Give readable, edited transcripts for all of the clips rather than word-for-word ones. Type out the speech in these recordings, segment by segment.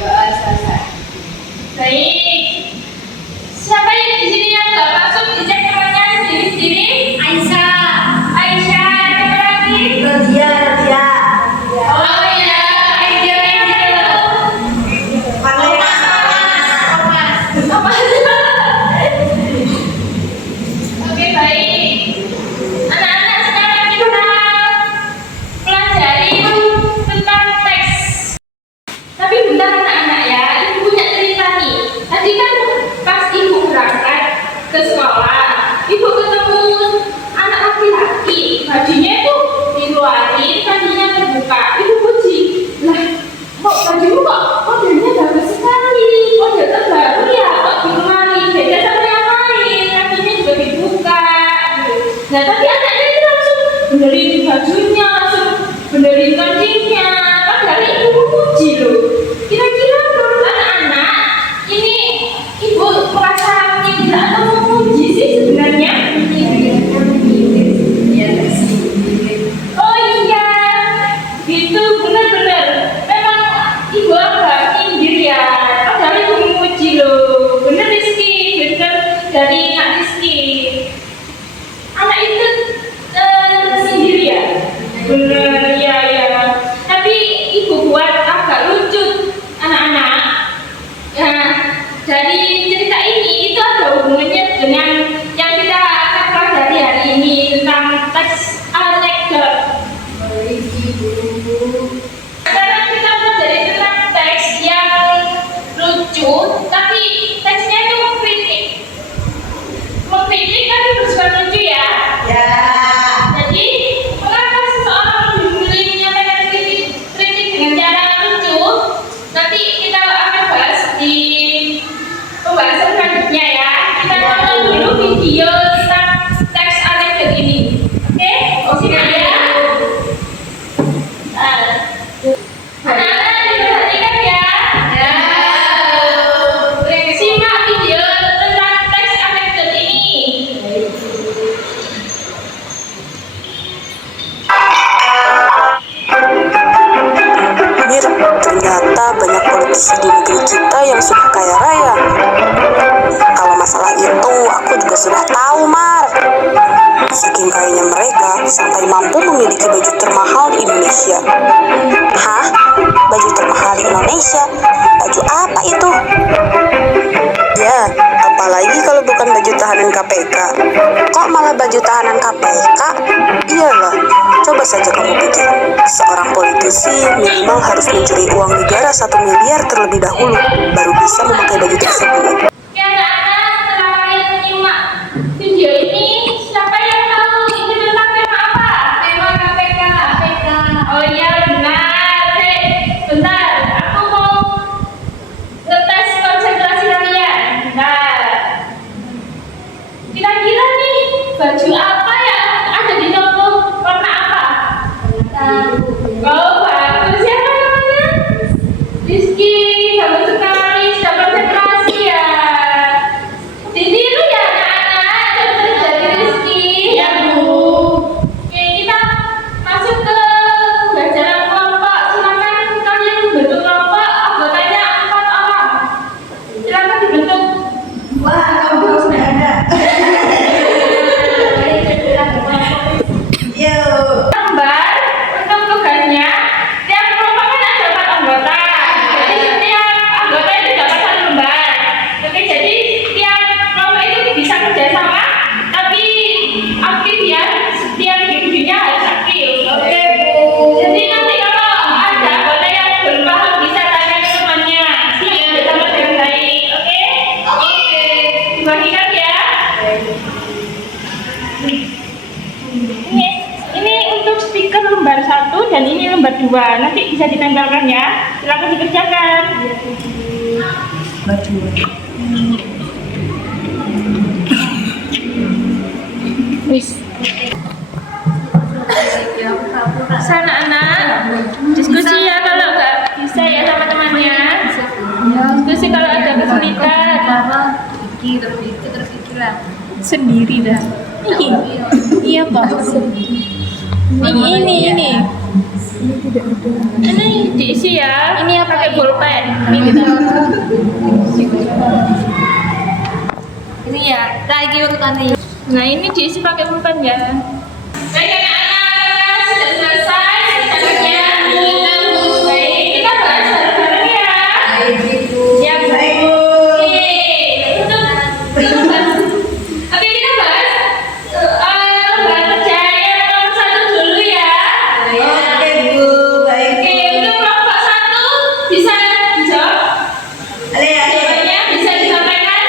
Doa selesai. Baik. Siapa yang di sini yang nggak masuk dicek namanya sendiri-sendiri? Aisyah. Aisyah, siapa lagi? Rodia. Oh iya, Aisyah itu. Apa? Oke, baik. Anak-anak sekarang kita pelajari tentang teks. Tapi bentar anak-anak ya, ibu punya cerita nih. Tadi kan pas ibu berangkat ke sekolah, ibu ketemu anak laki-laki, bajunya itu dikeluarin, kakinya terbuka. Ibu puji, lah kok bajumu kok modelnya bagus sekali, model terbaru ya, kok dikeluarin, beda sama yang lain, kakinya juga dibuka. Gitu. Nah tapi anaknya itu langsung benerin bajunya, langsung benerin kancingnya, padahal ibu puji loh. Kira-kira menurut anak-anak ini ibu merasa menyindir atau memuji sih sebenarnya? Oh iya, gitu benar-benar. Memang ibu agak nyindir ya, padahal ibu memuji loh. Bener Rizky, bener dari Nak Rizky. Anak itu nyindir ya? Bener, iya. Tapi ibu buat agak lucu anak-anak. Nah, dari cerita ini itu ada hubungannya dengan yang kita akan pelajari hari ini tentang teks anekdot. Sekarang kita pelajari tentang teks yang lucu, tapi teksnya itu mengkritik. Mengkritik tapi bersifat lucu ya. Jadi, mengapa seseorang lebih memilih menyampaikan kritik dengan cara lucu? Nanti kita akan bahas di pembahasan selanjutnya ya. Kita tonton dulu video tentang teks anekdot ini. Oke? Siap ya? Anak-anak diperhatikan ya. Simak video tentang teks anekdot ini. Mir, ternyata banyak politisi di negeri kita yang sudah kaya raya. Kalau masalah itu, aku juga sudah tahu, Mar. Saking kayanya mereka, sampai mampu memiliki baju termahal di Indonesia. Hah? Baju termahal di Indonesia? Baju apa itu? Ya, apalagi kalau bukan baju tahanan KPK. Kok malah baju tahanan KPK? Iyalah, coba saja kamu pikir. Seorang politisi minimal harus mencuri uang negara 1 miliar terlebih dahulu, baru bisa memakai baju tersebut. Oke anak-anak, setelah kalian menyimak video ini, siapa yang tahu ini tentang tema apa? Tema KPK. Oh iya benar. Bentar, aku mau ngetes konsentrasi kalian. Bentar. Kira-kira nih baju apa yang ada di toko warna apa? Oh bagus, siapa namanya? Rizky, bagus sekali, sudah konsentrasi ya. Ditiru ya anak-anak, contoh dari Rizky. Ya Bu. Oke, kita masuk ke pembelajaran kelompok. Silakan kalian bentuk kelompok, anggotanya 4 orang. Silakan dibentuk. Wah, kamu sudah ada. Yuk. Gambar untuk tugasnya. Tiap kelompok kan ada 4 anggota. Jadi setiap anggota itu dapat 1 lembar. Oke, jadi tiap kelompok itu bisa kerjasama, tapi aktif ya. Setiap individunya harus aktif. Oke Bu. Jadi nanti kalau ada anggota yang belum paham bisa tanya ke temannya. Siap bersama dengan baik. Oke? Dibagikan ya. Ini untuk stiker lembar 1 dan ini lembar 2. Nanti bisa ditempelkan ya. Silakan dikerjakan. Anak-anak, diskusi ya kalau nggak bisa ya sama temannya. Diskusi kalau ada kesulitan. Terpikir Sendiri dah. Iya Pak. Ini. Ini diisi ya. Ini ya pakai pulpen. Ini kita. Ini ya, lagi urutannya. Nah ini diisi pakai pulpen ya. Baik anak-anak, sudah selesai ceritanya. Baik, kita bahas bareng-bareng ya. Siap. Baik, Bu. Oke, oke kita bahas lembar kerja yang nomor 1 dulu ya. Oke, Bu. Baik. Oke, untuk kelompok 1 bisa dijawab. Ale, Jawabannya bisa disampaikan,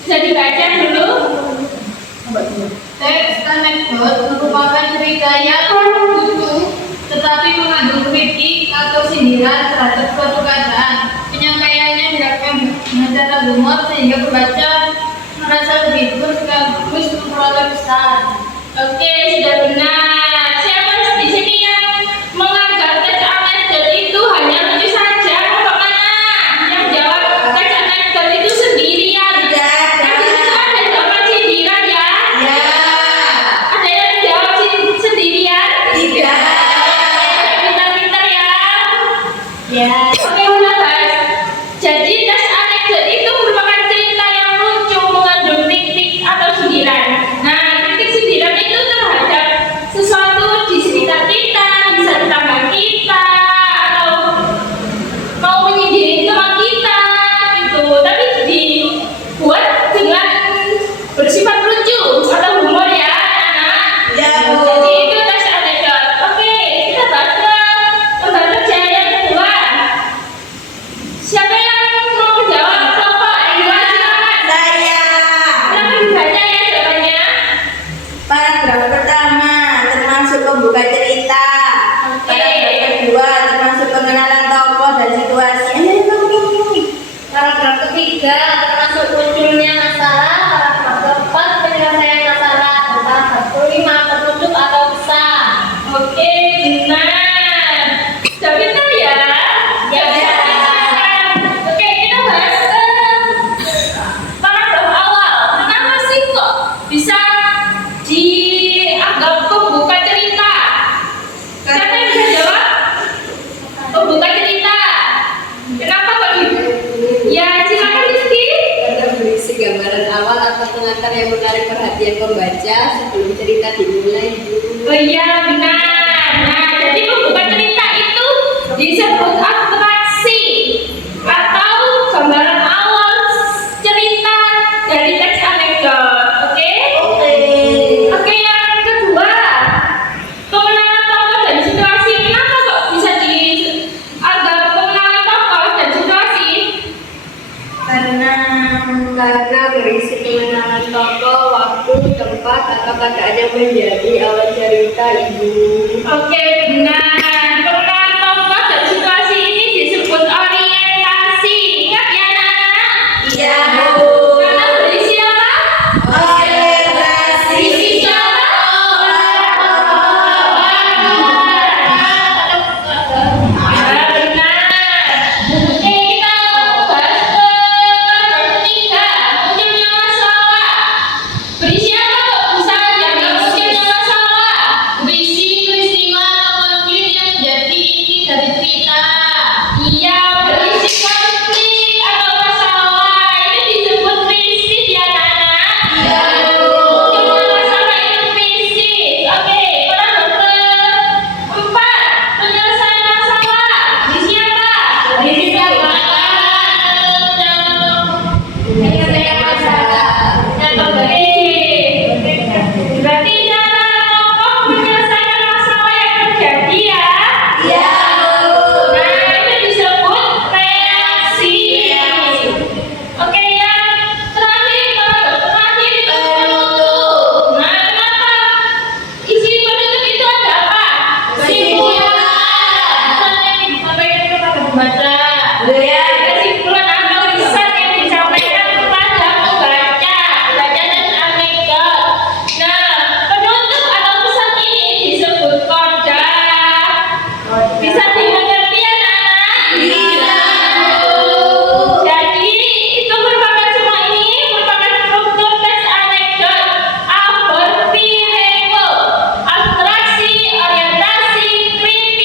bisa dibaca dulu. Teks anekdot merupakan cerita yang lucu tetapi mengandung kritik atau sindiran terhadap suatu keadaan. Penyampaiannya dilakukan dengan cara humor sehingga pembaca merasa terhibur sekaligus memperoleh pesan. Oke, sudah benar. Siapa di sini yang menganggap teks anekdot itu hanya lucu saja? Kelompok mana yang jawab teks anekdot itu sendirian? Tidak. Yang di situ ada jawaban sindiran ya? Ya. Ada yang jawab sendirian? Tidak. Pintar-pintar ya. Ya. Oke, udah guys. Jadi teks anekdot itu merupakan cerita yang lucu mengandung kritik atau sindiran. Nah, kritik sindiran itu terhadap sesuatu di sekitar kita, bisa tetangga kita, atau mau menyindir teman kita, gitu. Tapi dibuat dengan bersifat lucu atau humor ya, anak-anak. Ya, Bu. Jadi itu teks anekdot. Oke, kita bahas ke lembar kerja yang kedua. Siapa yang mau menjawab? Kelompok dua silakan. Saya. Silakan dibaca ya jawabannya. Paragraf pertama termasuk pembuka cerita. Oke. Paragraf kedua termasuk pengenalan tokoh dan situasi. Ini. Paragraf ketiga termasuk munculnya masalah. Paragraf keempat penyelesaian masalah. Dan paragraf kelima penutup atau pesan. Oke, benar. Sudah pintar ya? Ya, bisa disampaikan. Oke, kita bahas paragraf awal. Kenapa sih kok bisa dianggap pembuka cerita? Siapa yang bisa jawab? Pembuka cerita. Kenapa kok gitu? Ya, silakan Rizky. Karena berisi gambaran awal atau pengantar yang menarik perhatian pembaca sebelum cerita dimulai. Oh iya, benar. Nah, jadi pembuka cerita itu disebut atraksi atau gambaran awal cerita dari teks anekdot. Oke? Oke. Oke, yang kedua, pengenalan tokoh dan situasi. Kenapa kok bisa dianggap pengenalan tokoh dan situasi? Karena berisi pengenalan tokoh, waktu, tempat, atau keadaan yang menjadi awal cerita ibu. Oke, benar. Pengenalan tokoh dan situasi ini disebut orientasi. Ingat ya, anak-anak? Iya, Bu. Karena berisi apa? Orientasi. Berisi siapa? Ya, benar. Oke, kita bahas ke paragraf ketiga. Munculnya masalah. Berisi apa kok bisa dianggap munculnya masalah? Berisi peristiwa atau konflik yang menjadi inti dari cerita. Iya, berisi konflik atau masalah. Ini disebut krisis ya, anak-anak. Iya, Bu. Munculnya masalah itu krisis. Oke, paragraf keempat. Penyelesaian masalah. Berisi apa? Berisi Penyelesaian masalah. Berarti cara tokoh menyelesaikan masalah yang terjadi ya. Iya, Bu. Nah, itu disebut reaksi. Oke, yang terakhir, paragraf terakhir itu penutup. Nah, kenapa isi penutup itu ada apa? Kesimpulan. Pesan yang disampaikan kepada pembaca. Ya. Kesimpulan atau riset yang disampaikan kepada pembaca teks anekdot. Nah, penutup atau pesan ini disebut koda. Bisa dimengerti anak-anak? Bisa. Jadi itu merupakan semua ini merupakan struktur teks anekdot. Abortirevo, abstraksi, orientasi, kritik,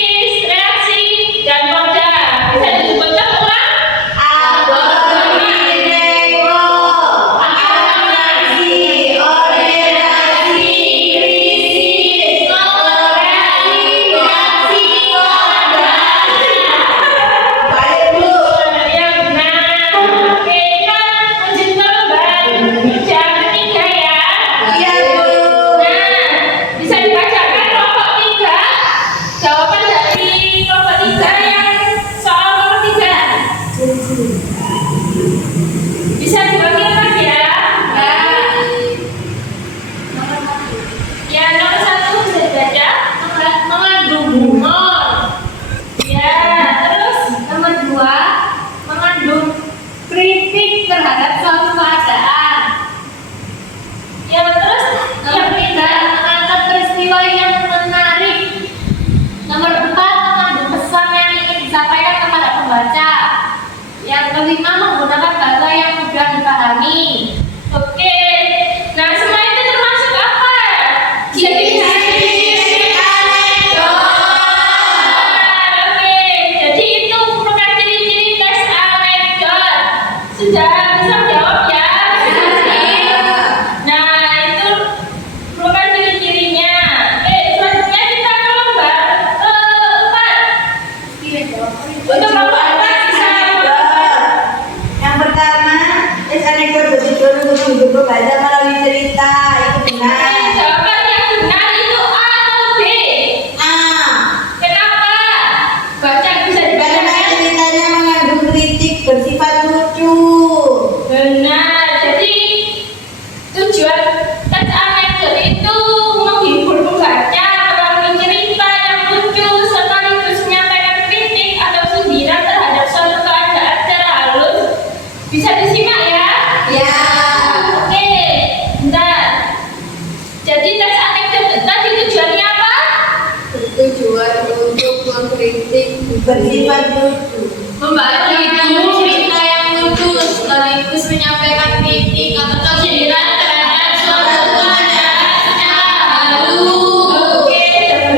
bersifat lucu. Membaca itu cerita yang lucu sekaligus menyampaikan kritik atau sindiran terhadap suatu keadaan secara halus. Oke,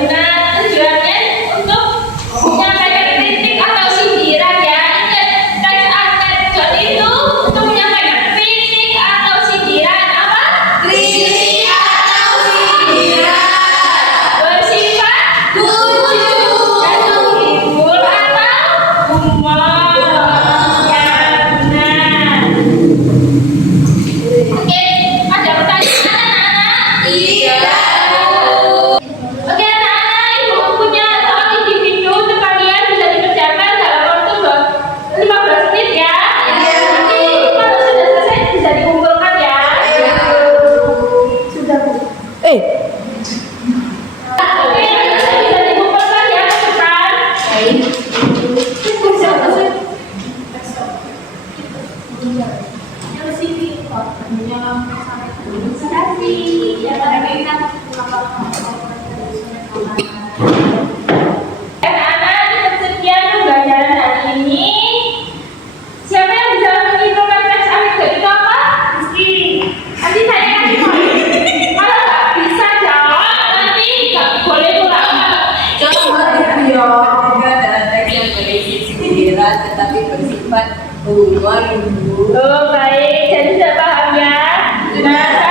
benar. Tujuannya untuk menyampaikan kritik atau sindiran ya. Ingat, teks anekdot itu untuk menyampaikan kritik atau sindiran apa? Kritik atau sindiran. Bersifat lucu dan menghibur atau humor. Ya, benar. Oke, ada pertanyaan anak-anak? Iya. Oke anak-anak, ibu punya soal individu untuk kalian bisa dikerjakan dalam waktu 15 menit ya. Iya. Nanti kalau sudah selesai bisa dikumpulkan ya. Sudah Bu. Oke, bisa dikumpulkan ya ke depan. Terima kasih. Ya, anak-anak cukup sekian pembelajaran hari ini. Siapa yang bisa menyimpulkan teks anekdot itu apa? Rizky. Nanti saya kasih poin. Kalau nggak bisa jawab, nanti nggak boleh pulang. Juga adalah teks yang berisi sindiran tetapi bersifat humor, Ibu. Oh baik, jadi sudah paham ya? Nah,